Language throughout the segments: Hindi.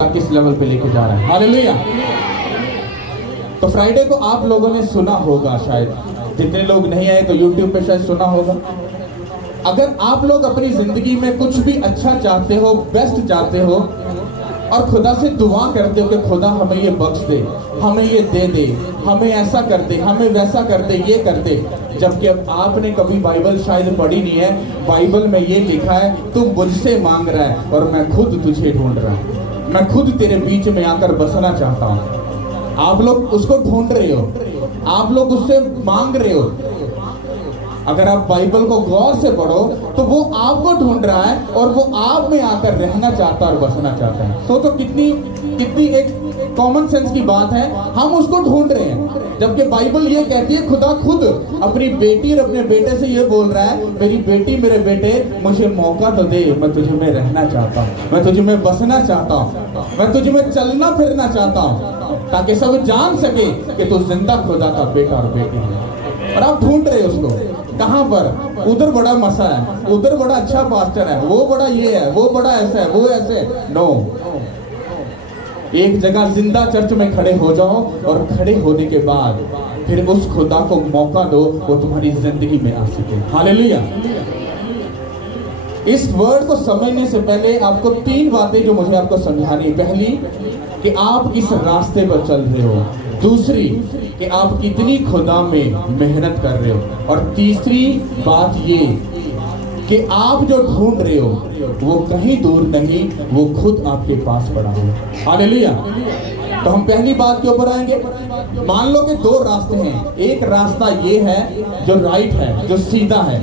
किस लेवल पे लेके जा रहा है। हालेलुया। तो फ्राइडे को आप लोगों ने सुना होगा, शायद जितने लोग नहीं आए तो यूट्यूब पे शायद सुना होगा। अगर आप लोग अपनी जिंदगी में कुछ भी अच्छा चाहते हो, बेस्ट चाहते हो और खुदा से दुआ करते हो कि खुदा हमें ये बख्श दे, हमें ये दे, हमें ऐसा कर दे, हमें वैसा कर दे, ये कर दे, जबकि अब आपने कभी बाइबल शायद पढ़ी नहीं है। बाइबल में ये लिखा है, तू मुझसे मांग रहा है और मैं खुद तुझे ढूंढ रहा हूँ, मैं खुद तेरे बीच में आकर बसना चाहता हूँ। आप लोग उसको ढूंढ रहे हो, आप लोग उससे मांग रहे हो। अगर आप बाइबल को गौर से पढ़ो तो वो आपको ढूंढ रहा है और वो आप में आकर रहना चाहता है और बसना चाहता है। सोचो कितनी एक कॉमन सेंस की बात है, हम उसको ढूंढ रहे हैं, जबकि बाइबल ये कहती है खुदा खुद अपनी बेटी और अपने बेटे से ये बोल रहा है, मेरी बेटी मेरे बेटे मुझे मौका तो दे, मैं तुझे में रहना चाहता हूँ, मैं तुझे में बसना चाहता हूँ, मैं तुझे में चलना फिरना चाहता हूँ, ताकि सब जान सके कि तू जिंदा खुदा का बेटा और बेटी है। और आप ढूंढ रहे हो उसको कहाँ पर, उधर बड़ा मसा है, उधर बड़ा अच्छा पास्टर है, वो बड़ा ये है, वो बड़ा ऐसा है, वो ऐसे। नो, एक जगह जिंदा चर्च में खड़े हो जाओ और खड़े होने के बाद फिर उस खुदा को मौका दो वो तुम्हारी जिंदगी में आ सके। हालेलुया। इस वर्ड को समझने से पहले आपको 3 बातें जो मुझे आपको समझानी। पहली, कि आप किस रास्ते पर चल रहे हो। दूसरी, कि आप कितनी खुदा में मेहनत कर रहे हो। और तीसरी बात ये कि आप जो ढूंढ रहे हो वो कहीं दूर नहीं, वो खुद आपके पास पड़ा हो। हालेलुया। तो हम पहली बात के ऊपर आएंगे। मान लो कि 2 रास्ते हैं। एक रास्ता ये है जो राइट है, जो सीधा है,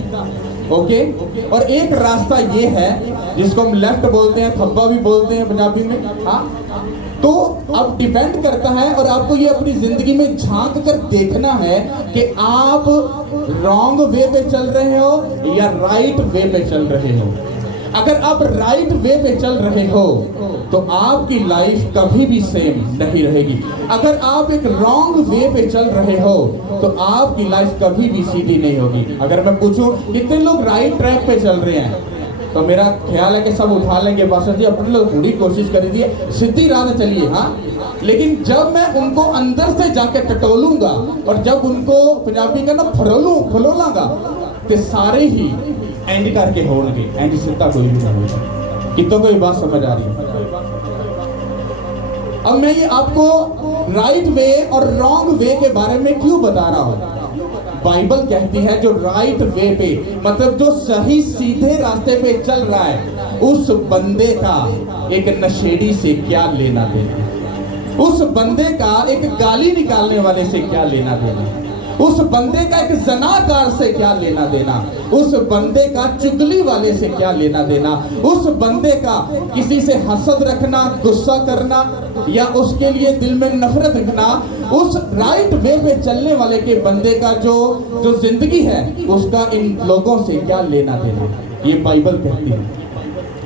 ओके, और एक रास्ता ये है जिसको हम लेफ्ट बोलते हैं, खब्बा भी बोलते हैं पंजाबी में। हाँ, तो अब डिपेंड करता है और आपको ये अपनी जिंदगी में झांक कर देखना है कि आप रॉन्ग वे पे चल रहे हो या राइट वे पे चल रहे हो। अगर आप राइट वे पे चल रहे हो तो आपकी लाइफ कभी भी सेम नहीं रहेगी। अगर आप एक रॉन्ग वे पे चल रहे हो तो आपकी लाइफ कभी भी सीधी नहीं होगी। अगर मैं पूछूं कितने लोग राइट ट्रैक पे चल रहे हैं, तो मेरा ख्याल है कि सब उठा लेंगे, पास्टर जी अपने लोग पूरी कोशिश करिए, सीधी राह से चलिए। हाँ, लेकिन जब मैं उनको अंदर से जाके टटोलूंगा और जब उनको पंजाबी का ना फरोलांगा तो सारे ही एंड करके होंगे, एंड सीधा कोई भी नहीं होगा। कितनों को ये बात समझ आ रही है? अब मैं ये आपको राइट वे और रॉन्ग वे के बारे में क्यों बता रहा हूं? बाइबल कहती है जो राइट वे पे, मतलब जो सही सीधे रास्ते पे चल रहा है, उस बंदे का एक नशेड़ी से क्या लेना देना, उस बंदे का एक गाली निकालने वाले से क्या लेना देना, उस बंदे का एक जनाकार से क्या लेना देना, उस बंदे का चुगली वाले से क्या लेना देना, उस बंदे का किसी से हसद रखना, गुस्सा करना या उसके लिए दिल में नफरत रखना, उस राइट वे पे चलने वाले के बंदे का जो जिंदगी है उसका इन लोगों से क्या लेना देना, ये बाइबल कहती है।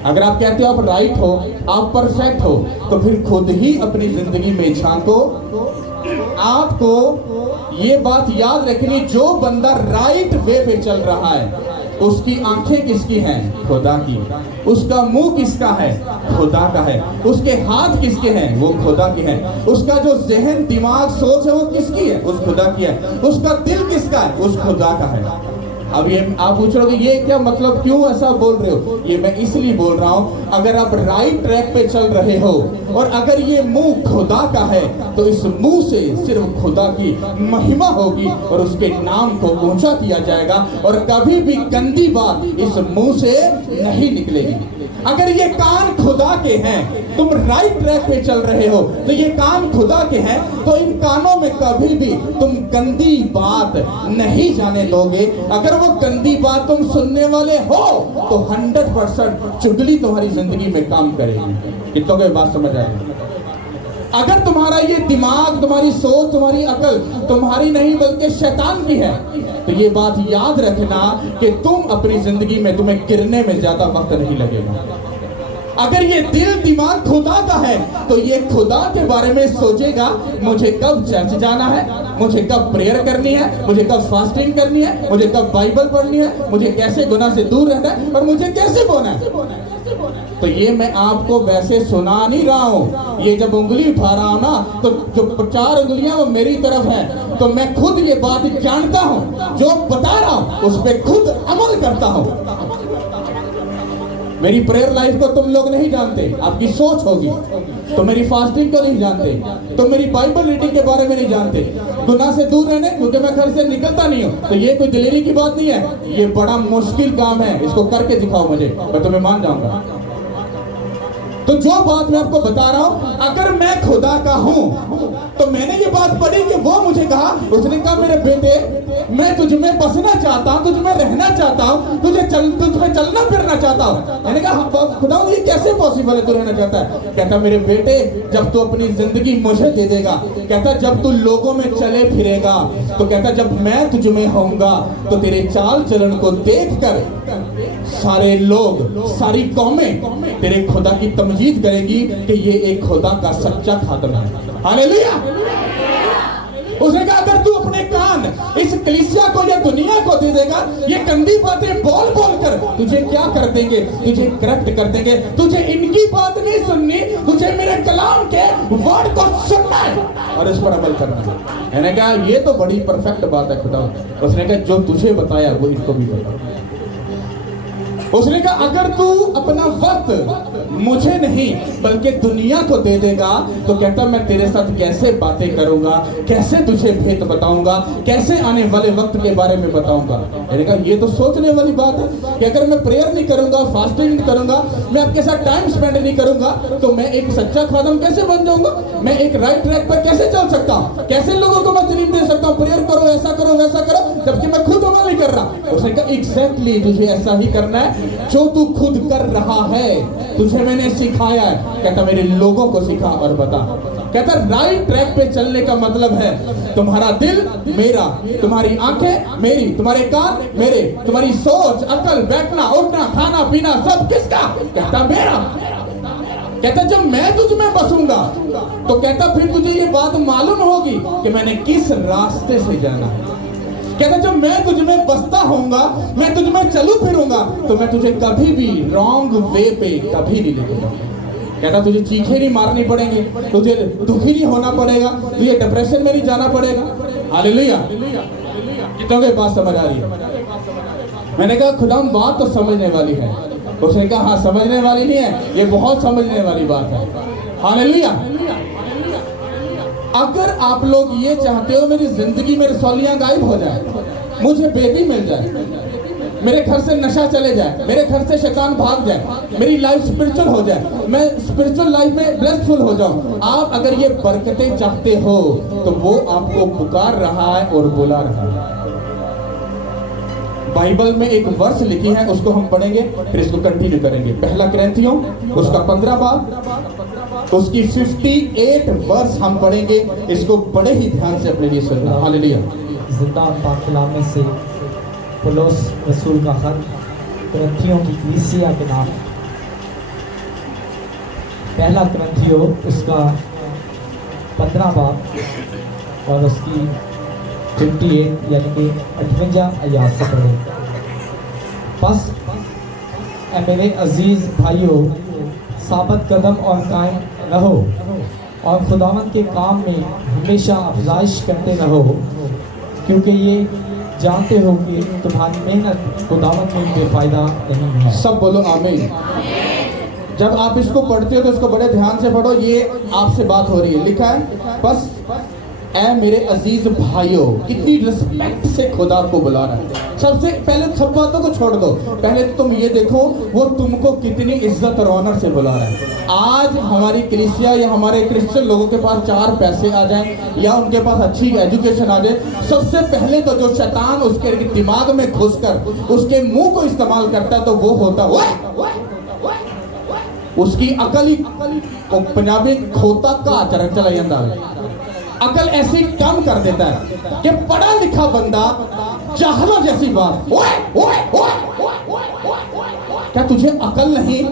अगर आप कहते हो आप राइट हो, आप परफेक्ट हो, तो फिर खुद ही अपनी जिंदगी में झांको। आपको ये बात याद रखनी, जो बंदा राइट वे पे चल रहा है उसकी आंखें किसकी हैं? खुदा की। उसका मुंह किसका है? खुदा का है। उसके हाथ किसके हैं? वो खुदा के हैं। उसका जो जहन, दिमाग, सोच है वो किसकी है? उस खुदा की है। उसका दिल किसका है? उस खुदा का है। अब ये आप पूछ रहे हो कि ये क्या मतलब, क्यों ऐसा बोल रहे हो? ये मैं इसलिए बोल रहा हूं, अगर आप राइट ट्रैक पे चल रहे हो और अगर ये मुंह खुदा का है तो इस मुंह से सिर्फ खुदा की महिमा होगी और उसके नाम को ऊंचा किया जाएगा और कभी भी गंदी बात इस मुंह से नहीं निकलेगी। अगर ये कान खुदा के हैं, तुम राइट ट्रैक पे चल रहे हो तो ये कान खुदा के हैं, तो इन कानों में कभी भी तुम गंदी बात नहीं जाने दोगे। अगर वो गंदी बात तुम सुनने वाले हो तो 100% चुगली तुम्हारी जिंदगी में काम करेगी। कितनों को ये बात समझ आएगी? अगर तुम्हारा ये दिमाग, तुम्हारी सोच, तुम्हारी अकल तुम्हारी नहीं बल्कि शैतान की है, तो ये बात याद रखना कि तुम अपनी जिंदगी में, तुम्हें गिरने में ज्यादा वक्त नहीं लगेगा। अगर ये दिल दिमाग खुदा का है तो ये खुदा के बारे में सोचेगा, मुझे कब चर्च जाना है, मुझे कब प्रेयर करनी है, मुझे कब फास्टिंग करनी है, मुझे कब बाइबल पढ़नी है, मुझे कैसे गुनाह से दूर रहना है और मुझे कैसे बोना है। तो ये मैं आपको वैसे सुना नहीं रहा हूँ। ये जब उंगली उठा रहा हूँ ना, तो जो 4 उंगलियां वो मेरी तरफ है, तो मैं खुद ये बात जानता हूँ। जो बता रहा हूँ उस पर खुद अमल करता हूँ। मेरी प्रेयर लाइफ को तुम लोग नहीं जानते, आपकी सोच होगी। तो मेरी फास्टिंग को नहीं जानते, तो मेरी बाइबल रीडिंग के बारे में नहीं जानते। गुनाह से दूर रहने, क्योंकि मैं घर से निकलता नहीं हूँ। तो ये कोई दिलेरी की बात नहीं है, ये बड़ा मुश्किल काम है। इसको करके दिखाओ मुझे, मैं तुम्हें मान जाऊंगा। तो जो बात मैं आपको बता रहा हूं, अगर मैं खुदा का हूं, तो मैंने ये बात पढ़ी कि वो मुझे कहा, उसने कहा मेरे बेटे मैं तुझ में बसना चाहता हूं, तुझ में रहना चाहता हूं, तुझ में चलना फिरना चाहता हूं। मैंने कहा खुदा ये कैसे पॉसिबल है, तू रहना चाहता है? कहता मेरे बेटे जब तू अपनी जिंदगी मुझे दे देगा, कहता जब तू लोगों में चले फिरेगा, तो कहता जब मैं तुझ में होऊंगा तो तेरे चाल चलन को देखकर सारे लोग, सारी कौमें तेरे खुदा की तमजीद करेगी कि ये एक खुदा का सच्चा खादम है। हालेलुया। उसने कहा अगर तू अपने कान इस कलीसिया को या दुनिया को दे देगा, ये गंदी बातें बोल बोल कर तुझे क्या कर देंगे, तुझे करेक्ट कर देंगे। तुझे इनकी बात नहीं सुननी, तुझे मेरे कलाम के वर्ड को सुनना है और इस पर अमल करना है। मैंने कहा ये तो बड़ी परफेक्ट बात है खुदा। उसने कहा जो तुझे बताया वो इनको भी बता। उसने कहा अगर तू अपना वक्त मुझे नहीं बल्कि दुनिया को दे देगा, तो कहता मैं तेरे साथ कैसे बातें करूंगा, कैसे तुझे भेद बताऊंगा, कैसे आने वाले वक्त के बारे में बताऊंगा। मैंने कहा ये तो सोचने वाली बात है कि अगर मैं प्रेयर नहीं करूंगा, फास्टिंग नहीं करूंगा, मैं आपके साथ टाइम स्पेंड नहीं करूंगा, तो मैं एक सच्चा खादम कैसे बन जाऊंगा? मैं एक राइट ट्रैक पर कैसे चल सकता हूँ? कैसे लोगों को मैं तालीम दे सकता हूँ प्रेयर करो, ऐसा करो, वैसा करो, जबकि मैं खुद अमल नहीं कर रहा। उसने कहा एग्जैक्टली तुझे ऐसा ही करना है जो तू खुद कर रहा है, तुझे मैंने सिखाया है। कहता मेरे लोगों को सिखा और बता। कहता राइट ट्रैक पे चलने का मतलब है तुम्हारा दिल मेरा, तुम्हारी आंखें मेरी, तुम्हारे कान मेरे, तुम्हारी सोच, अकल, बैठना, उठना, खाना पीना सब किसका? कहता मेरा। कहता जब मैं तुझ में बसूंगा, तो कहता फिर तुझे ये बात मालूम होगी कि मैंने किस रास्ते से जाना है। कहता जब मैं तुझ में बसता होऊंगा, मैं तुझ में चलू फिरूंगा, तो मैं तुझे कभी भी रॉन्ग वे पे कभी नहीं लेके। कहता तुझे चीखे नहीं मारनी पड़ेंगी, तुझे दुखी नहीं होना पड़ेगा, तुझे डिप्रेशन में नहीं जाना पड़ेगा। हालेलुया। कितनों के बात समझ आ रही है? मैंने कहा खुदा बात तो समझने वाली है। उसने कहा हाँ समझने वाली नहीं है, ये बहुत समझने वाली बात है। हालेलुया। अगर आप लोग ये चाहते हो मेरी जिंदगी में रसौलियां गायब हो जाए, मुझे बेबी मिल जाए, मेरे घर से नशा चले जाए, मेरे घर से शैतान भाग जाए, मेरी लाइफ स्पिरिचुअल हो जाए, मैं स्पिरिचुअल लाइफ में ब्लेसफुल हो जाऊं, आप अगर ये बरकतें चाहते हो तो वो आपको पुकार रहा है और बुला रहा है। बाइबल में एक वर्स लिखी है, उसको हम पढ़ेंगे फिर इसको कंटिन्यू करेंगे। पहला कुरिन्थियों उसका 15 बाब उसकी 58 वर्स हम पढ़ेंगे। इसको बड़े ही ध्यान से अपने लिए सुनना। हालेलुया। जिंदा पाक कलाम में से पौलुस रसूल का खत कुरिन्थियों की कलीसिया के नाम, पहला कुरिन्थियों उसका 15 बाब और उसकी 58 यानी कि 58 आयत से पढ़े। बस ऐ मेरे अजीज भाइयों, साबित कदम और कायम रहो और खुदावंद के काम में हमेशा अफजाइश करते रहो, क्योंकि ये जानते हो कि तुम्हारी मेहनत खुदावंद में बेफायदा नहीं है। सब बोलो आमीन। जब आप इसको पढ़ते हो तो इसको बड़े ध्यान से पढ़ो। ये आपसे बात हो रही है, लिखा है बस ऐ मेरे अजीज भाइयों। कितनी रिस्पेक्ट से खुदा को बुला रहा है। सबसे पहले सब बातों को छोड़ दो, पहले तो तुम ये देखो वो तुमको कितनी इज्जत और ऑनर से बुला रहा है। आज हमारी कलीसिया या हमारे क्रिश्चियन लोगों के पास 4 पैसे आ जाएं या उनके पास अच्छी एजुकेशन आ जाए, सबसे पहले तो जो शैतान उसके दिमाग में घुसकर उसके मुंह को इस्तेमाल करता है तो वो होता उसकी अकल ही पंजाबी खोता का आचरण चला जाता है। अकल ऐसी कम कर देता है कि पढ़ा लिखा बंदा चाहलो जैसी बात। ओए ओए ओए क्या तुझे अकल नहीं?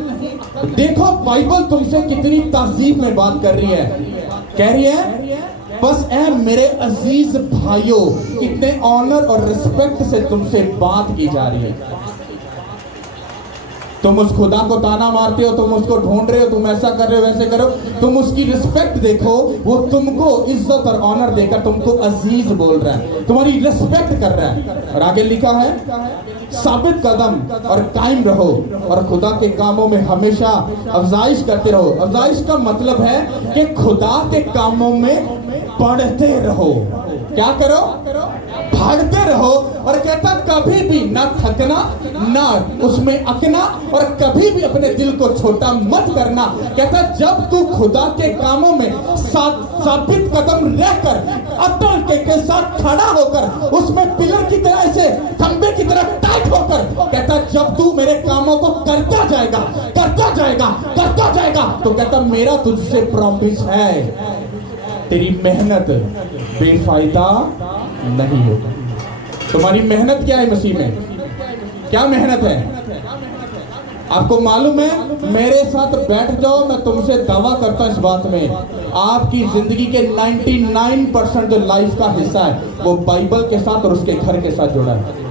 देखो बाइबल तुमसे कितनी तहजीब में बात कर रही है। कह रही है बस ऐ मेरे अजीज भाइयों, कितने ऑनर और रिस्पेक्ट से तुमसे बात की जा रही है। तुम उस खुदा को ताना मारते हो, तुम उसको ढूंढ रहे हो, तुम ऐसा कर रहे हो, वैसे करो, तुम उसकी रिस्पेक्ट देखो, वो तुमको इज्जत और ऑनर देकर तुमको अजीज बोल रहा है, तुम्हारी रिस्पेक्ट कर रहा है। और आगे लिखा है साबित कदम और कायम रहो और खुदा के कामों में हमेशा अफजाइश करते रहो। अफजाइश का मतलब है कि खुदा के कामों में बढ़ते रहो। क्या करो? भागते रहो। और कहता कभी भी ना थकना, ना उसमें अकना, और कभी भी अपने दिल को छोटा मत करना। कहता जब तू खुदा के कामों में साबित कदम रहकर अटल के साथ खड़ा होकर उसमें पिलर की तरह से खंबे की तरह टाइट होकर, कहता जब तू मेरे कामों को करता जाएगा, करता जाएगा, करता जाएगा, तो कहता मेरा तुझसे प्रॉमिस है, तेरी मेहनत बेफायदा नहीं होगी। तुम्हारी मेहनत क्या है मसीह में? क्या मेहनत है? आपको मालूम है, मेरे साथ बैठ जाओ, मैं तुमसे दावा करता हूं इस बात में, आपकी जिंदगी के 99% जो लाइफ का हिस्सा है वो बाइबल के साथ और उसके घर के साथ जुड़ा है।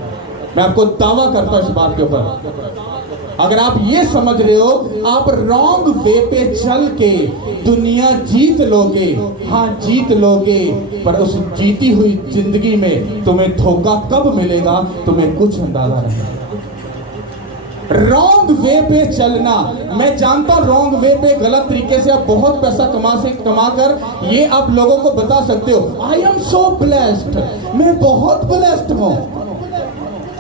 मैं आपको दावा करता हूं इस बात के ऊपर। अगर आप ये समझ रहे हो आप रॉन्ग वे पे चल के दुनिया जीत लोगे, हाँ जीत लोगे, पर उस जीती हुई जिंदगी में तुम्हें धोखा कब मिलेगा तुम्हें कुछ अंदाजा नहीं। रॉन्ग वे पे चलना, मैं जानता हूं रॉन्ग वे पे गलत तरीके से आप बहुत पैसा कमा कर ये आप लोगों को बता सकते हो आई एम सो ब्लेस्ड, मैं बहुत ब्लेस्ड हूं,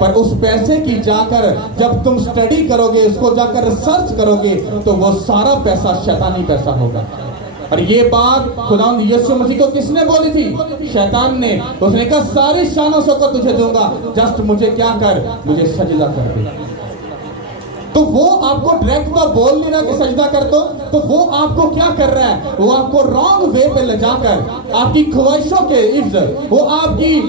पर उस पैसे की जाकर जब तुम स्टडी करोगे, उसको जाकर रिसर्च करोगे, तो वो सारा पैसा शैतानी पैसा होगा। और ये बात खुदावंद यीशु मसीह को किसने बोली थी? शैतान ने। उसने कहा सारी शान शौकत तुझे दूंगा, जस्ट मुझे क्या कर, मुझे सजदा कर दे। तो वो आपको डायरेक्ट तो बोल नहीं रहा कि सजदा कर दो, तो वो आपको क्या कर रहा है? वो आपको रॉन्ग वे पे ले जाकर आपकी ख्वाहिशों के इज्जत, वो आपकी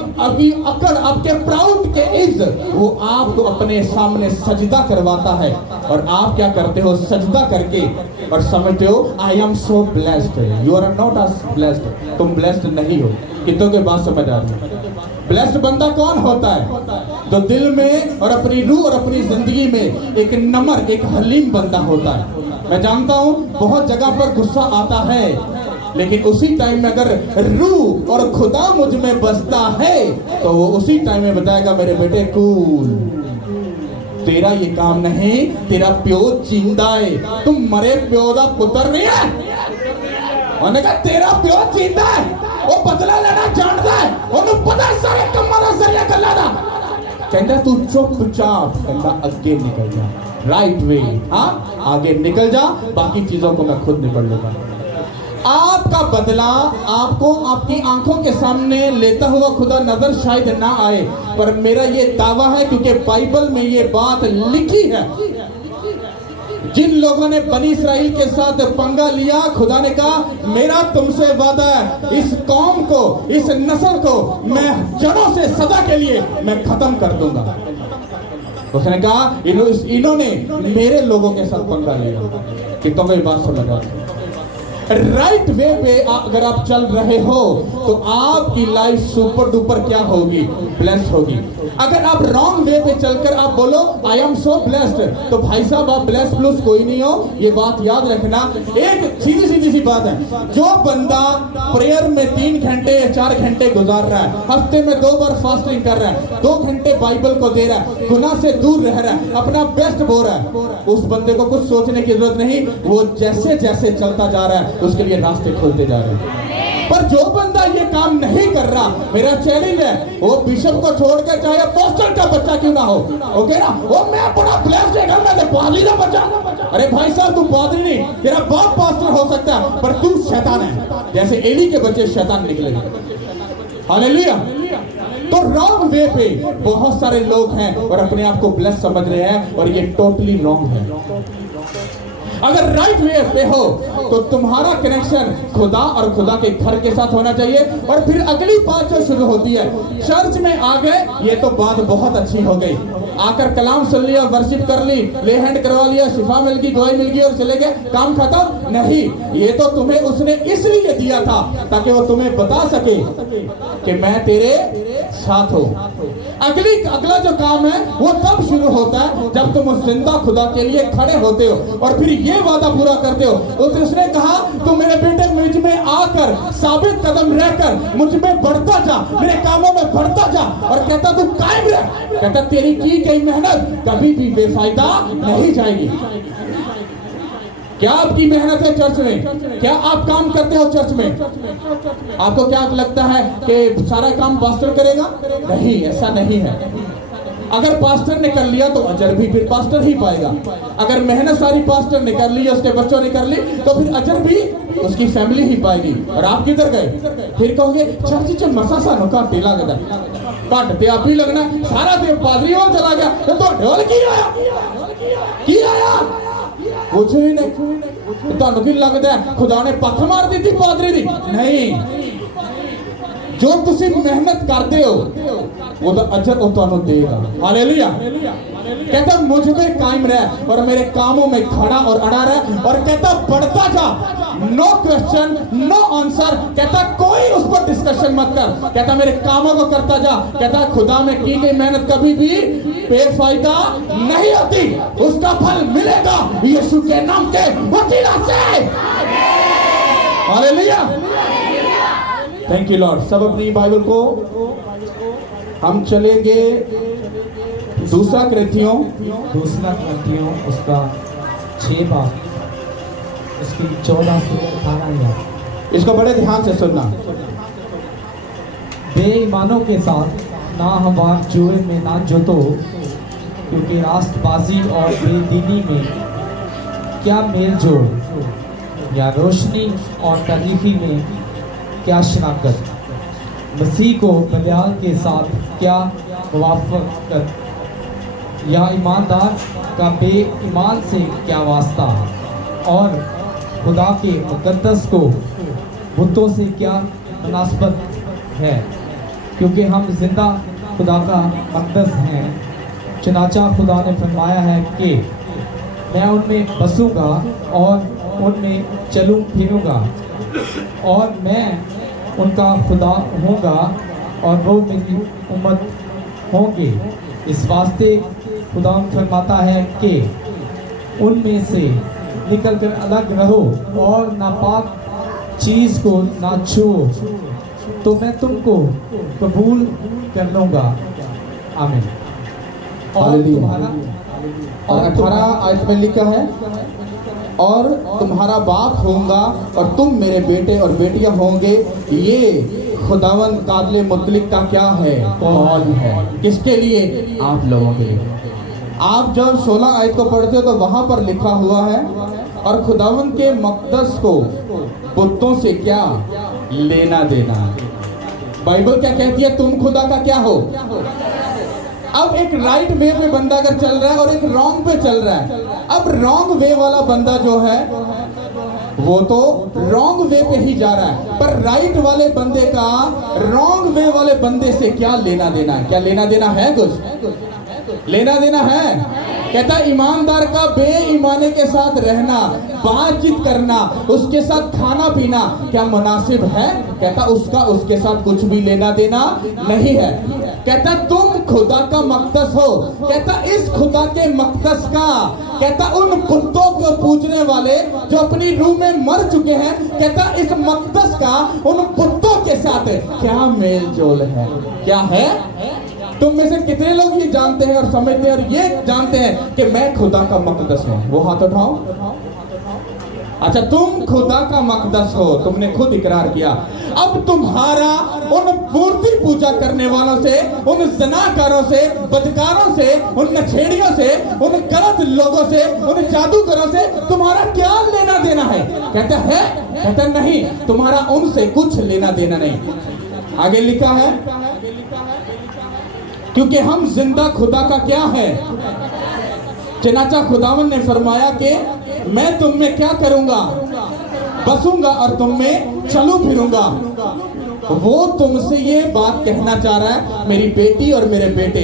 अकड़, आपके प्राउड के इज्जत, वो आपको अपने सामने सजदा करवाता है। और आप क्या करते हो? सजदा करके और समझते हो I am so blessed. You are not as blessed, तुम ब्लेस्ड नहीं हो। कितनों के बात समझ आ रही है? ब्लेस्ड बंदा कौन होता है? जो दिल में और अपनी रूह और अपनी जिंदगी में एक नम्र, एक हलीम बंदा होता है। मैं जानता हूं बहुत जगह पर गुस्सा आता है, लेकिन उसी टाइम में अगर रूह और खुदा मुझ में बसता है तो वो उसी टाइम में बताएगा मेरे बेटे कूल, तेरा ये काम नहीं, तेरा प्यो जिंदा है, तुम मरे प्यो दा पुत्र नहीं है। उन्होंने कहा तेरा प्यो जिंदा है, वो बदला लेना जानता है, उन्हें पता सारे कमाना सरिया कर लेना। कहता तू चुपचाप कहता आगे निकल जा, राइट वे, हाँ आगे निकल जा, बाकी चीजों को मैं खुद निकल लूंगा। आपका बदला आपको आपकी आंखों के सामने लेता हुआ खुदा नजर शायद ना आए, पर मेरा ये दावा है क्योंकि बाइबल में ये बात लिखी है। जिन लोगों ने बनी इस्राएल के साथ पंगा लिया, खुदा ने कहा मेरा तुमसे वादा है, इस कौम को, इस नस्ल को मैं जड़ों से सदा के लिए मैं खत्म कर दूंगा। उसने कहा इन्होंने मेरे लोगों के साथ पंगा लिया। कितनों को ये बात समझ आ रही है? राइट वे पे अगर आप चल रहे हो तो आपकी लाइफ सुपर डुपर क्या होगी? ब्लेस्ड होगी। अगर आप रॉन्ग वे पे चलकर आप बोलो आई एम सो ब्लेस्ड, तो भाई साहब आप ब्लेस्ड प्लस कोई नहीं हो। ये बात याद रखना। एक सीधी सी बात है, जो बंदा प्रेयर में 3 घंटे या 4 घंटे गुजार रहा है, हफ्ते में 2 बार फास्टिंग कर रहा है, 2 घंटे बाइबल को दे रहा है, गुनाह से दूर रह रहा है, अपना बेस्ट बो रहा है, उस बंदे को कुछ सोचने की जरूरत नहीं। वो जैसे जैसे चलता जा रहा है उसके लिए रास्ते खुलते जा रहे हैं। पर जो बंदा ये काम नहीं कर रहा, मेरा चैलेंज है, वो बिशप को छोड़कर चाहे अपोस्टल का बच्चा क्यों ना हो, ओके ना, वो मैं बड़ा ब्लेस्ड है, मैं तो पादरी का बच्चा। अरे भाई साहब तू पादरी नहीं, तेरा बाप पास्टर हो सकता है, पर तू शैतान है, जैसे एली के बच्चे शैतान निकले। हालेलुया। तो रॉन्ग वे पे बहुत सारे लोग हैं और अपने आप को ब्लेस्ड समझ रहे हैं, और ये टोटली रॉन्ग है। अगर राइट वे पे हो तो तुम्हारा कनेक्शन खुदा और खुदा के घर के साथ होना चाहिए। और फिर अगली बात जो शुरू होती है, चर्च में आ गए, ये तो बात बहुत अच्छी हो गई, आकर कलाम सुन लिया, वर्शिप कर ली, ले हैंड करवा लिया, शिफा मिल गई, गवाही मिल गई और चले गए, काम खत्म। नहीं, ये तो तुम्हें उसने इसलिए दिया था ताकि वो तुम्हें बता सके कि मैं तेरे साथ हो। अगला जो काम है वो तब शुरू होता है जब तुम उस जिंदा खुदा के लिए खड़े होते हो और फिर ये वादा पूरा करते हो। तो उसने कहा तू मेरे बेटे मुझ में आकर साबित कदम रहकर मुझ में बढ़ता जा, मेरे कामों में बढ़ता जा। और कहता तू कायम रह, कहता तेरी की गई मेहनत कभी भी बेफायदा नहीं जाएगी। क्या आपकी मेहनत है चर्च में? क्या आप काम करते हो चर्च में? आपको क्या लगता है कि सारा काम पास्टर करेगा? नहीं, ऐसा नहीं है। अगर पास्टर ने कर लिया तो अजर भी फिर पास्टर ही पाएगा। अगर मेहनत सारी पास्टर ने कर ली, उसके बच्चों ने कर ली, तो फिर अजर भी उसकी फैमिली ही पाएगी। और आप किधर गए? फिर कहोगे चर्च च मसा सानू घट ही लगता, घट ते आप ही लगना, सारा दिन पादरी होल चला गया तो ढोल की आया कुछ भी नहीं। तो की लगता है खुदा ने पख मार दी थी पादरी दी? नहीं, जो तुसी मेहनत करते हो वो तो अजर वो तुहानू देगा। हालेलुया। कहता मुझ में कायम रह और मेरे कामों में खड़ा और अड़ा रह। और कहता बढ़ता जा, नो क्वेश्चन नो आंसर। कहता कोई उस पर डिस्कशन मत कर, कहता मेरे कामों को करता जा। कहता खुदा में की गई मेहनत कभी भी बेफायदा नहीं होती, उसका फल मिलेगा यीशु के नाम के वसीला से। हालेलुया। Thank you Lord. सब अपनी बाइबल को हम चलेंगे दूसरा कृतियों उसका 6 बाब उसकी 14 से 18 आयत। इसको बड़े ध्यान से सुनना। बेईमानों के साथ ना हमवार जुए में ना जोतो, क्योंकि रास्तबाजी और बेदीनी में क्या मेल जोड़, या रोशनी और तारीफी में क्या शनाकत, मसीह को बलियाल के साथ क्या मुवाफकत, या ईमानदार का बेईमान से क्या वास्ता, और खुदा के मुकद्दस को बुतों से क्या मुनासबत है, क्योंकि हम जिंदा खुदा का मुकद्दस हैं। चुनाचा खुदा ने फरमाया है कि मैं उनमें बसूंगा और उनमें चलूं फिरूंगा, और मैं उनका खुदा होऊंगा और वो मेरी उम्मत होंगे। इस वास्ते खुदा फरमाता है कि उनमें से निकलकर अलग रहो और नापाक चीज़ को ना छुओ, तो मैं तुमको कबूल कर लूँगा। आमीन। और तुम्हारा और 18 आयत में लिखा है और तुम्हारा बाप होऊंगा और तुम मेरे बेटे और बेटियां होंगे। ये खुदावन काबिल मुतलिक का क्या है? कौन है? किसके लिए? आप लोगों के लिए। आप जब 16 आयत को पढ़ते हो तो वहां पर लिखा हुआ है और खुदावन के मक़दस को बुतों से क्या लेना देना। बाइबल क्या कहती है? तुम खुदा का क्या हो। अब एक राइट वे पे बंदा अगर चल रहा है और एक रॉन्ग पे चल रहा है। अब रॉन्ग वे वाला बंदा जो है वो तो रॉन्ग वे पे ही जा रहा है, पर राइट वाले बंदे का रॉन्ग वे वाले बंदे से क्या लेना देना है? क्या लेना देना है? कुछ लेना देना है। कहता ईमानदार का बेईमाने के साथ रहना, बातचीत करना, उसके साथ खाना पीना क्या मुनासिब है? कहता उसका उसके साथ कुछ भी लेना देना नहीं है। कहता तुम खुदा का मक़दस हो। कहता इस खुदा के मक़दस का, कहता उन बुतों को पूजने वाले जो अपनी रूह में मर चुके हैं, कहता इस मक़दस का उन बुतों के साथ क्या मेल जोल है? क्या है? तुम में से कितने लोग ये जानते हैं और समझते हैं और ये जानते हैं कि मैं खुदा का मक़दस हूं? वो हाथ उठाओ। अच्छा, तुम खुदा का मक़दस हो, तुमने खुद इकरार किया। अब तुम्हारा उन मूर्ति पूजा करने वालों से, उन ज़नाकारों से, बदकारों से, उन नछेड़ियों से, उन गलत लोगों से, उन जादूगरों से तुम्हारा क्या लेना देना है? कहता है, कहता नहीं, तुम्हारा उनसे कुछ लेना देना नहीं। आगे लिखा है क्योंकि हम जिंदा खुदा का क्या है? चनाचा खुदावन ने फरमाया कि मैं तुम में क्या करूंगा? बसूंगा और तुम में चलूं फिरूंगा। वो तुमसे ये बात कहना चाह रहा है, मेरी बेटी और मेरे बेटे।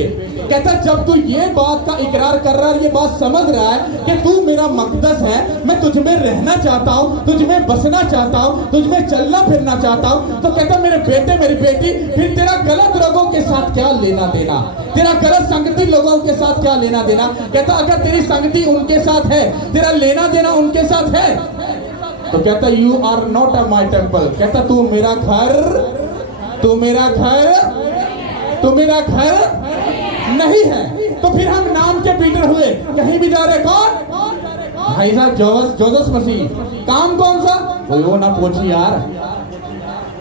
कहता जब तू ये बात का इकरार कर रहा है, ये बात समझ रहा है कि तू मेरा मकदस है, मैं तुझ में रहना चाहता हूँ, तुझ में बसना चाहता हूँ, तुझ में चलना फिरना चाहता हूँ, तो कहता मेरे बेटे मेरी बेटी, फिर तेरा गलत लोगों के साथ क्या लेना देना, तेरा गलत संगति लोगों के साथ क्या लेना देना। कहता अगर तेरी संगति उनके साथ है, तेरा लेना देना उनके साथ है, तो कहता you are not a my temple. कहता तू मेरा घर, तू मेरा घर, तू मेरा घर नहीं है। तो फिर हम नाम के पीटर हुए, कहीं भी जा रहे कौन? भाई साहब जोसेफ मसीह। काम कौन सा? वो ना पूछ यार,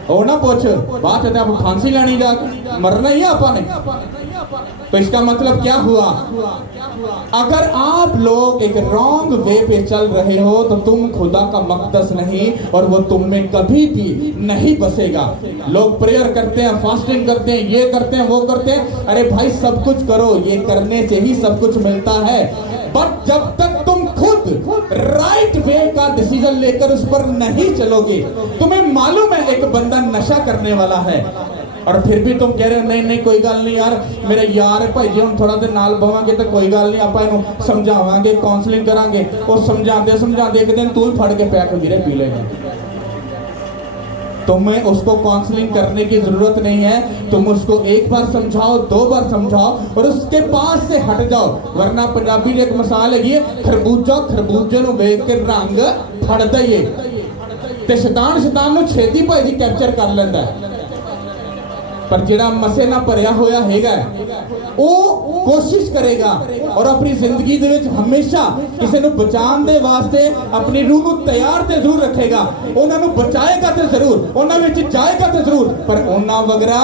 वो ना पूछ, बात है आप फांसी लेनी जाके, मरना ही आपा ने। तो इसका मतलब क्या हुआ? अगर आप लोग एक रॉन्ग वे पे चल रहे हो तो तुम खुदा का मकदस नहीं, और वो तुम में कभी भी नहीं बसेगा। लोग प्रेयर करते हैं, फास्टिंग करते हैं, ये करते हैं, वो करते हैं। अरे भाई सब कुछ करो, ये करने से ही सब कुछ मिलता है। बट जब तक तुम खुद राइट वे का डिसीजन लेकर उस पर नहीं चलोगे, तुम्हें मालूम है एक बंदा नशा करने वाला है, और फिर भी तुम कह रहे हो नहीं नहीं कोई गल नहीं यार, मेरे यार भाई जी हम थोड़ा देर नाल बवांगे तो कोई गल नहीं, आप इन्हू समझावांगे, काउंसलिंग करांगे। और समझाते समझाते एक दिन तू ही फड़ के पैक गिरे पी लेगा। तुम्हें उसको काउंसलिंग करने की जरूरत नहीं है, तुम उसको एक बार समझाओ, 2 बार समझाओ और उसके पास से हट जाओ। वरना पंजाबी एक मिसाल है, खरबूजा खरबूजे ਨੂੰ ਵੇਖ ਕੇ रंग फड़दा ही है, ते शैतान ਨੂੰ ਛੇਤੀ ਭਾਈ ਜੀ कैप्चर कर ਲੈਂਦਾ है। पर जिहड़ा मसे ना भरिया होया हैगा वो कोशिश करेगा और अपनी जिंदगी दे विच हमेशा किसी नूं बचाने दे वास्ते अपनी रूह नूं तैयार ते जरूर रखेगा। उन्हां नूं बचाएगा ते जरूर, उन्हां विच जाएगा ते जरूर, पर उन्हां वगरा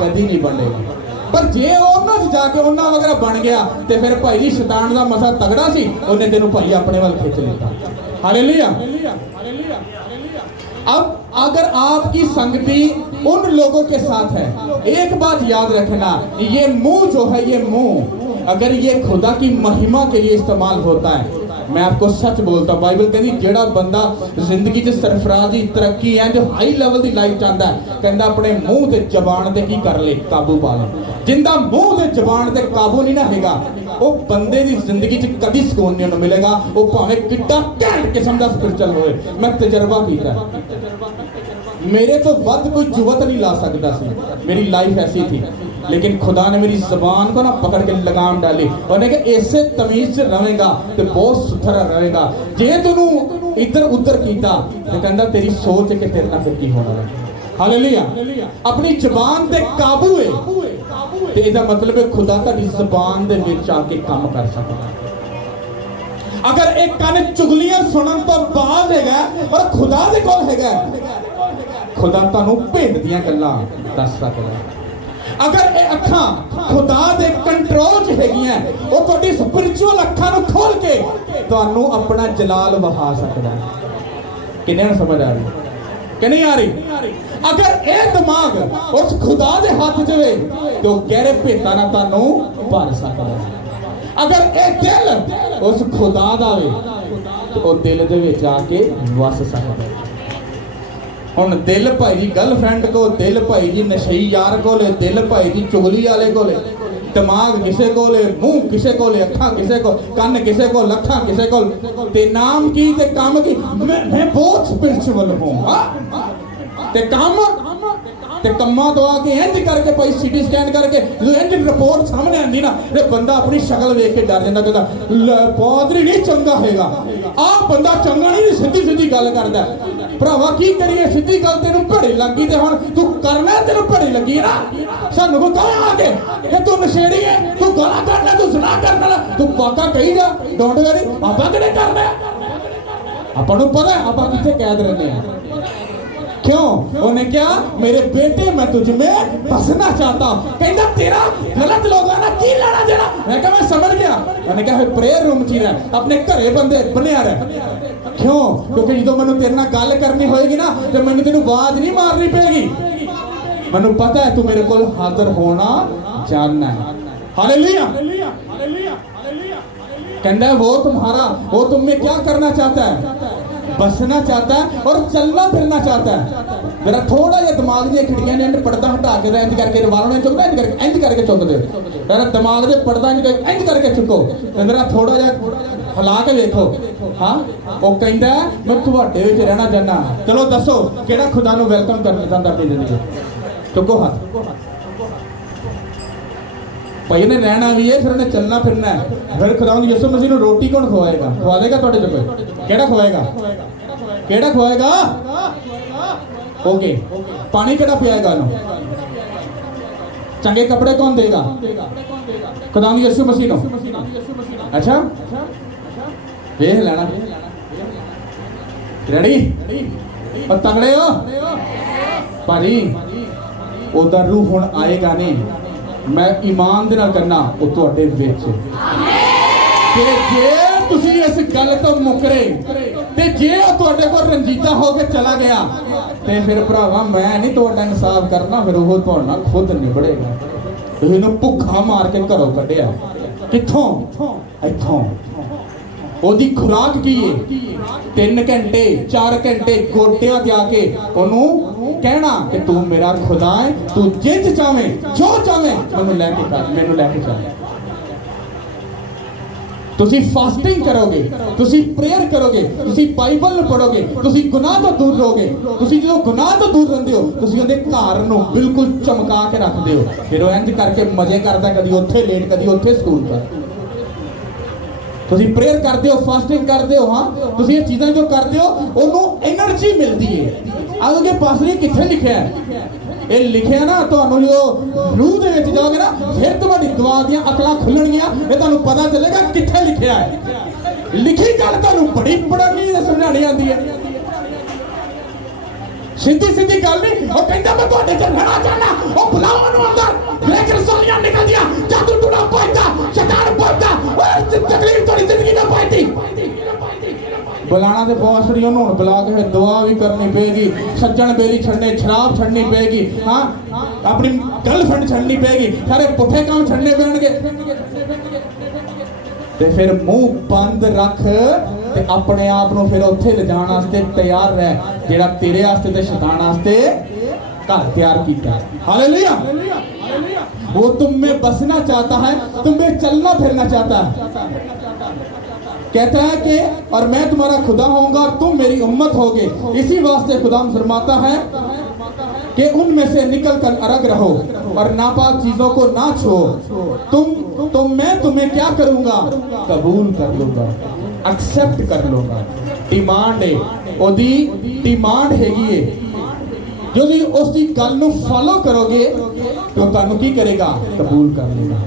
कदी नहीं बनेगा। पर जे उन्हां च जाके उन्हां वगरा बन गया ते फिर भाई जी शैतान दा मसा तगड़ा सी, उन्हें तेनों भाई अपने वाल खिंच लेता। हालेलुया। अब अगर आपकी संगति उन लोगों के साथ है, एक बात याद रखना, ये मुंह जो है, ये मुंह अगर ये खुदा की महिमा के लिए इस्तेमाल होता है, मैं आपको सच बोलता हूं, बाइबल कहती जेड़ा बंदा जिंदगी च सरफराजी तरक्की है, जो हाई लेवल की लाइफ चाहता है, कहता अपने मुंह ते जबान ते की कर ले, काबू पा ले। जिंदा मुंह ते जबान ते काबू नहीं ना हैगा, वो बंदे की जिंदगी च कभी सुकून नहीं मिलेगा, वो भावें कितना घैंट किस्म का स्पिरिचुअल होए। मैं तजर्बा किया, मेरे तो वध कोई जुवत नहीं ला सकता सी, मेरी लाइफ ऐसी थी, लेकिन खुदा ने मेरी जबान को ना पकड़ के लगाम डाली और ने कहा ऐसे तमीज से रहेगा तो बहुत सुथरा रहेगा। जे तू इधर उधर किया तो कहता तेरी सोच के तेरे ना फिर की होना है। हालेलुया। अपनी जबान ते काबू है, ते इसदा मतलब है खुदा तेरी जबान दे विच आके काम कर सकता। अगर एक कान चुगलियां सुनन तो बाज हैगा और खुदा दे कोल हैगा, खुदा तानू भेद दियां गल्लां दस सकदा। अगर ये अखां खुदा दे कंट्रोल च हैगियां, वो तुहाडी स्पिरिचुअल अखां नू खोल के तुहानू अपना जलाल वहा सकदा है। किन्ने नूं समझ आ रही कि नहीं आ रही? अगर ये दिमाग उस खुदा दे हाथ च होवे तो गहरे भेदां नाल तुहानू भर सकदा है। अगर ये दिल उस खुदा दा होवे तो वो दिल दे विच आके वस सकदा है। हुण दिल भाई जी गर्लफ्रेंड को, दिल भाई जी नशई यार को, दिल भाई जी चुगली वाले को, दिमाग किसे को, मुंह किसे को, अखा किसे को, कन किसे को, लखा किसे को, ते नाम की ते काम की। मैं बहुत स्पिरिचुअल हूं, ते काम ते कम्मा तो आके इंज करके भाई सीटी स्कैन करके इंज रिपोर्ट सामने आंदी ना, ते बंदा अपनी शक्ल देख के डर जाता, कहता पादरी नहीं चंगा हैगा, आ बंदा चंगा नहीं, सीधी सीधी गल करदा। भरावा की करिए, सीधी गल तेनू भड़ी लगी ते हुण तू करना, तेनू भड़ी लगी ना, सानू को कह आके कि तू नशेड़ी है, तू गला करना, तू ज़िना करना, तू पाका कही जा, डोंट वरी आपां किहने करना, आपां नूं पता है आपां कित्थे कैद रहने हैं। क्यों? उन्हें क्या, मेरे बेटे मैं तुझ में बसना चाहता हूं। कहता तेरा गलत लोग ना की लेना देना। मैं कहा मैं समझ गया। मैंने कहा प्रेयर रूम च रह, अपने घरे बंदे बनया रह। क्यों? क्योंकि जो मैनू तेरे नाल गल करनी होएगी ना, तो मैनू तेनू आवाज नहीं मारनी पेगी, मैनू पता है तू मेरे को हाजिर होना जानना है। हालेलुया। कहता है वो तुम्हारा, वो तुम में क्या करना चाहता है? बसना चाहता है और चलना फिरना चाहता है। जरा थोड़ा जिहा दिमाग दी खिड़कियां ने पर्दा हटा के इंज करके वालों ने चुकना, इंज करके चुक दे। जरा दिमाग दे पर्दा इंज करके चुको, जरा थोड़ा जिहा हिला के देखो। हाँ वो कहता है मैं तुहाडे विच रहना चाहना। चलो दसो किहड़ा खुदा नूं वेलकम करना चाहता अपनी जिंदगी? चुको हाथ। भाई ने रहना भी है, फिर उन्हें चलना फिरना है। फिर खुदा यीशु मसीह नूं रोटी कौन खवाएगा? खवा देगा तुहाडे चो कोई? किहड़ा खवाएगा? किहड़ा खवाएगा? ओके। पानी किहड़ा पियाएगा उन्हें? चंगे कपड़े कौन देगा? खुदा यीशु मसीह नूं। अच्छा वेख लेना। रेडी और तगड़े हो भाजी। ओदा रूह हुण आएगा नहीं, मैं ईमान दे नाल करना वो तुहाडे विच। ते जे तुसीं इस गल तो मुकरे ते जे तुहाडे कोल रंजीदा हो के चला गया ते फिर भरावा मैं नहीं तुहाडा इंसाफ करना, फिर वो तुहाडे नाल खुद निबड़ेगा। तुसीं नूं भुखा मार के घरों कढिया कित्थों? इत्थों। ओदी खुराक की है 3 घंटे 4 घंटे गोटियां ते आके ओनू कहना कि तू मेरा खुदा है, तू जिंज चाहे जो चाहे मैनू लैके कर, मैनू लैके चल। तुसी फास्टिंग करोगे, तुसी प्रेयर करोगे, तुसी बाइबल पढ़ोगे, तुसी गुनाह तो दूर रहोगे। तुसी जो गुनाह तो दूर रहंदे हो, तुसी उहदे घर नूं बिल्कुल चमका के रखदे हो। फिर वो इंज करके मजे करदा, कदी उत्थे लेट कदी उत्थे स्कूल पर। तुसी प्रेयर करते हो, फास्टिंग करते हो, हाँ तुसी ये चीज़ां जो करते हो उन्होंने एनर्जी मिलती है। आगे पासरी कित्थे लिखा है? ये लिखा ना तो जो रूह दे विच जाओगे ना फिर तुम्हारी दुआ दी अकलां खुलणगियां। ये तुहानूं पता चलेगा कित्थे लिखा है। लिखी गल तुहानूं बड़ी पढ़नी समझानी आती है। सीधी सीधी गल नहीं। वो कहता मैं तुहाडे च रहना चाहना, वो बुलाओ उहनूं अंदर। लेक रसोलियां निकलदियां, जादू टूना पहुंचदा, शैतान पहुंचदा, तकलीफ थोड़ी जिंदगी में पहुंचदी। बुलाना तो बहुत सही, उन्होंने बुला के फिर दुआ भी करनी पेगी, सज्जन बेली छड़ने, शराब छड़नी पेगी, हाँ अपनी गर्लफ्रेंड छड़नी पेगी, सारे पुठे काम छड़ने पैणगे। ते फिर मुंह बंद रख ते अपने आप को फिर उत्थे ले जाण वास्ते तैयार रह जेड़ा तेरे वास्ते ते शैतान वास्ते घर तैयार कीता। हालेलुया। वो तुम में बसना चाहता है, तुम में चलना फिरना चाहता है। कहता है कि और मैं तुम्हारा खुदा होऊंगा और तुम मेरी उम्मत होगे। इसी वास्ते खुदा फरमाता है कि उनमें से निकल कर अलग रहो और नापाक चीजों को ना छो। तुम मैं तुम्हें क्या करूंगा? कबूल कर लूंगा, एक्सेप्ट कर लूंगा। डिमांड है, ओदी डिमांड हैगी है। जो भी उसकी गल नूं फॉलो करोगे तो तुहानूं की करेगा? कबूल कर लेगा।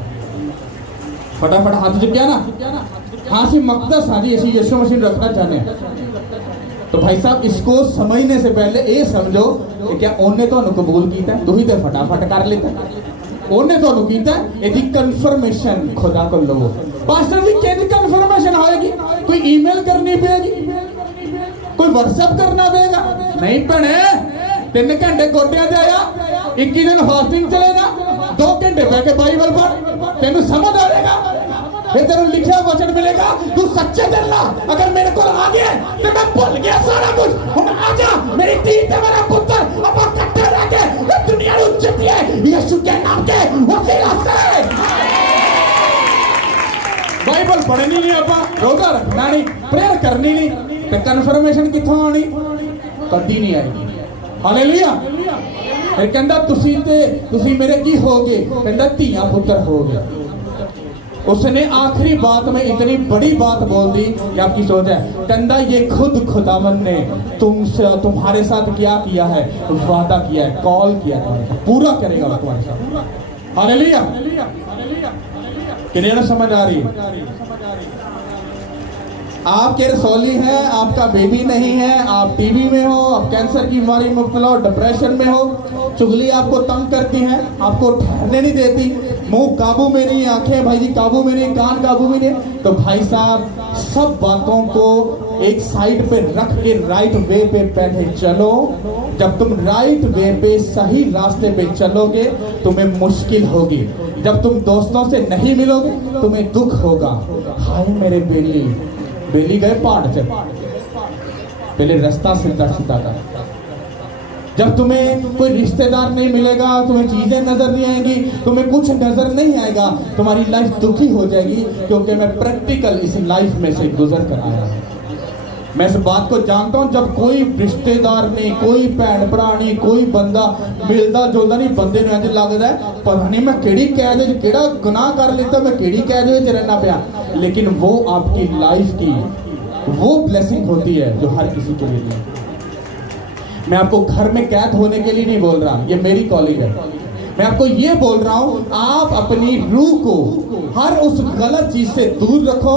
फटाफट हाथ चुकिया ना। हाँ सी मकदस, हाँ जी इसी यीशु मसीह रखना चाहते हैं। तो भाई साहब इसको समझने से पहले ये समझो कि क्या उन्हें तो कबूल किया, तुही तो फटाफट कर लेता। उन्हें तो कीता, यदि कंफर्मेशन खुदा को लो। पास्टर जी किंज कंफर्मेशन होएगी? कोई ईमेल करनी पेगी, कोई व्हाट्सएप करना पेगा? नहीं भैने, 3 घंटे गोटियां ते आया, 21 दिन फास्टिंग चलेगा, 2 घंटे बह के बाइबल पढ़, तेन समझ आ जाएगा। फिर तेरे लिखा वचन मिलेगा, तू सच्चे दिल ला। अगर मेरे को आ गया तो मैं भूल गया सारा कुछ, हुण आजा मेरी धी ते मेरा पुत्र, आप इकट्ठे रह के दुनिया को जितिए यीशु के नाम के वसीला से। बाइबल पढ़नी नहीं, आप रोजा रखना नहीं, प्रेयर करनी नहीं, तो कन्फर्मेशन कित्थों आनी? कदी नहीं आएगी। हालेलुया। फिर कहंदा तुसी मेरे की होगे? कहंदा धीआं पुत्र होगे। उसने आखिरी बात में इतनी बड़ी बात बोल दी कि आपकी सोच है। कहंदा ये खुद खुदावन ने तुम्हारे साथ क्या किया है? वादा किया है, कॉल किया है, पूरा करेगा तुम्हारे साथ। हालेलुया। किन्हें समझ आ रही है? आपके रसौली है, आपका बेबी नहीं है, आप टीबी में हो, आप कैंसर की बीमारी में मुब्तला हो, डिप्रेशन में हो, चुगली आपको तंग करती है, आपको ठहरने नहीं देती, मुंह काबू में नहीं, आंखें भाई जी काबू में नहीं, कान काबू में नहीं, तो भाई साहब सब बातों को एक साइड पे रख के राइट वे पे बैठे चलो। जब तुम राइट वे पे सही रास्ते पे चलोगे तुम्हें मुश्किल होगी। जब तुम दोस्तों से नहीं मिलोगे तुम्हें दुख होगा। हाय मेरे बेली गए पहाड़ से, पहले रास्ता सीधा सीधा कर। जब तुम्हें कोई रिश्तेदार नहीं मिलेगा, तुम्हें चीजें नजर नहीं आएंगी, तुम्हें कुछ नजर नहीं आएगा, तुम्हारी लाइफ दुखी हो जाएगी, क्योंकि मैं प्रैक्टिकल इस लाइफ में से गुजर कर आया हूं। मैं इस बात को जानता हूं, जब कोई रिश्तेदार नहीं, कोई भैन भरा नहीं, कोई बंदा मिलता जुलता नहीं, बंदे ने इंज लगता है पता नहीं मैं केड़ी कैद च केड़ा गुनाह कर लेता, मैं केड़ी कैद च रहना पाया। लेकिन वो आपकी लाइफ की वो ब्लेसिंग होती है जो हर किसी के लिए नहीं। मैं आपको घर में कैद होने के लिए नहीं बोल रहा, ये मेरी कॉलेज है। मैं आपको ये बोल रहा हूं, आप अपनी रूह को हर उस गलत चीज से दूर रखो।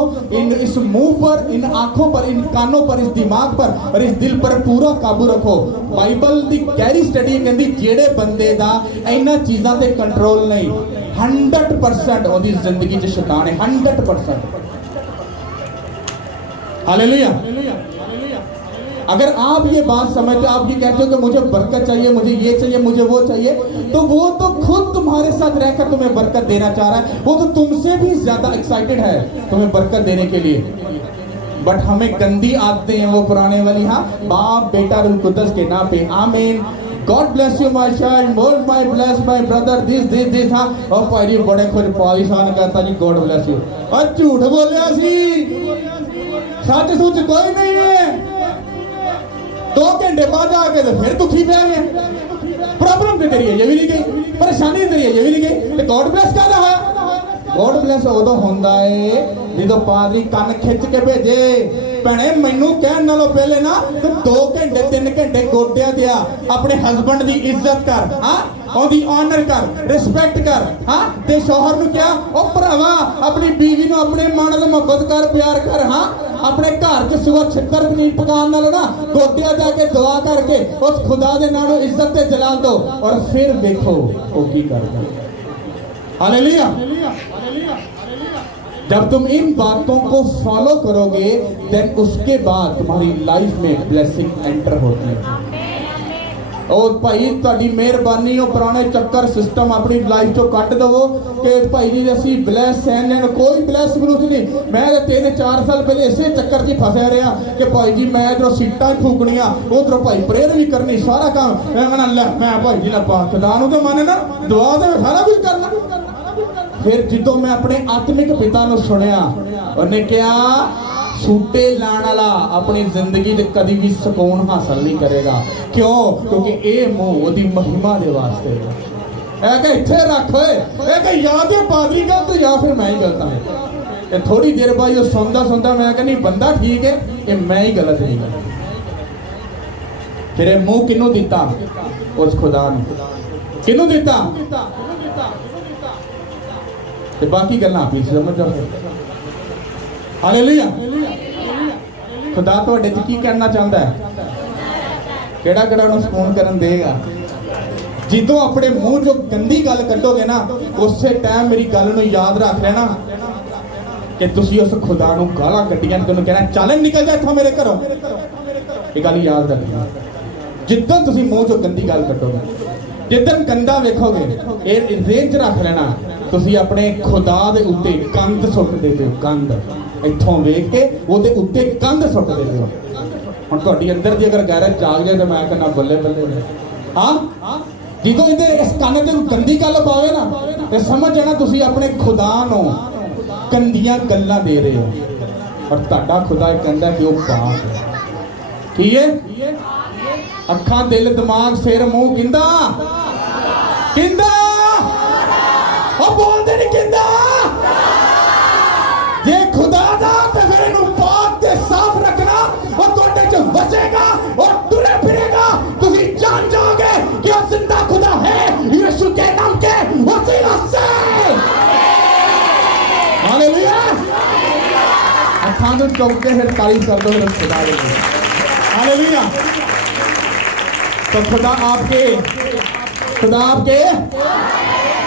इस मुंह पर, इन आंखों पर, इन कानों पर, इस दिमाग पर और इस दिल पर पूरा काबू रखो। बाइबल दी गहरी स्टडी कहती जेड़े बंदे दा इन्हां चीज़ां ते कंट्रोल नहीं, 100% ओदी जिंदगी च शैतान है, 100%। हालेलुया। अगर आप ये बात समझते, आप ये कहते हो कि मुझे बरकत चाहिए, मुझे ये चाहिए, मुझे वो चाहिए, तो वो तो खुद तुम्हारे साथ रहकर तुम्हें बरकत देना चाह रहा है। वो तो तुमसे भी ज्यादा एक्साइटेड है तुम्हें बरकत देने के लिए। बट हमें गंदी आदतें हैं वो पुराने वाली, हाँ, बाप बेटा रूह कुद्दस के नाम पे आमीन। God bless you my child, Lord my bless my brother, this हाँ। और भाई बड़े खुद पाकिस्तान कहता जी God bless you, और झूठ बोलिया सी, सच सुच कोई नहीं है। 2 घंटे बाद आके तो फिर दुखी पै गए। प्रॉब्लम तो तेरी ये भी नहीं गई, परेशानी तेरी ये भी नहीं गई, तो गॉड ब्लेस कहना है। गॉड ब्लेस उदों होंदा है जो पादरी कन खिंच के भेजे। भैने मैनू कहने नालों पहले ना तो 2 घंटे 3 घंटे गोडिया दिया अपने हस्बैंड की इज्जत कर, हाँ, ओदी ऑनर कर, रिस्पेक्ट कर, हाँ, ते शौहर नु क्या ओ भरावा अपनी बीवी नु अपने मन नाल मोहब्बत कर, प्यार कर, हाँ, अपने घर च सुबह छितर पनीर पकान नाल ना गोडिया जाके दुआ करके उस खुदा दे नाम इज्जत ते जलाल दो, और फिर देखो वो की करदा। हालेलुया। जब तुम इन बातों को फॉलो करोगे देन उसके बाद तुम्हारी लाइफ में ब्लेसिंग एंटर होती है। और भाई तुहाडी मेहरबानी हो, पुराने चक्कर सिस्टम अपनी लाइफ चो कट दवो कि भाई जी असी ब्लैस हैं, कोई ब्लैस ब्लूस नहीं। मैं 3-4 साल पहले इसे चक्कर च फसया रहा कि भाई जी मैं इधरों सीटां फूकनियां, उधरों भाई प्रेयर भी करनी, सारा काम मैं भाई जी ना खुदा नूं तो माने ना, दुआ तो सारा कुछ करना। फिर जो मैं अपने आत्मिक पिता नूं सुनिया, उन्हें क्या सूटे लाने वाला अपनी जिंदगी में कभी भी सुकून हासिल नहीं करेगा। क्यों? क्योंकि ये मुंह ओदी महिमा दे वास्ते है। इत्थे रख या तो पादरी गलत या फिर मैं ही गलत हूं। थोड़ी देर बाद ये सुनता सुनता मैं कहनी बंदा ठीक है, ये मैं ही गलत नहीं। फिर मुंह किनू दिता? उस खुदा ने किनू दिता? ते बाकी गल्लां आप ही समझ जाओ। हालेलुया। खुदा तुहाडे च की कहना चाहता है? केड़ा केड़ा उन्हें सुकून करन देगा? जिदों अपने मुंह चो गंदी गल कड्डोगे ना, उस टाइम मेरी गल नूं याद रख लेना कि तुसी उस खुदा नूं गालां कड्डियां, तैनूं कहना चल निकल जा इत्थों मेरे घरों। ये गल याद रखना। जिद्दन तुसी मुंह चो गंदी गल कड्डोगे, जिद्दन गंदा वेखोगे, ये रेंज रख लेना तुसी अपने खुदा दे उत्ते कंध सुट देते हो। कंध इत्थों वेख के ओदे उत्ते कंध सुट देते हो। हुण तुहाडी अंदर दी अगर गैरत जाग जाए तो मैं कहना बल्ले बल्ले। हाँ, जिदों इहदे इस कन्न ते गंदी गल पावे ना ते समझ जाना तुसी अपने खुदा नूं गंदियां गल्लां दे रहे हो। और तुहाडा खुदा कहंदा कि वो पाक है। की है? अखां दिल दिमाग सिर मुंह किंदा किंदा और बोलते नहीं किंदा। जे खुदा दा ते फिर इनू पाक ते साफ रखना और तुहाडे च बसेगा और टुरे फिरेगा। तुसी जान जाओगे कि वो जिंदा खुदा है यीशु के नाम के वसीला से। हालेलुया। अखां नूं चौक के फिर तारीफ कर दो खुदा दे। हालेलुया। तो खुदा आपके खुदा आपके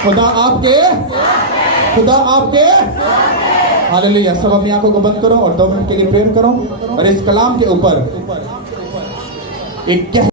खुदा आपके खुदा आपके। हालेलुया। सब अपनी आंखों को बंद करो और 2 मिनट के लिए प्रेयर करो और इस कलाम के ऊपर एक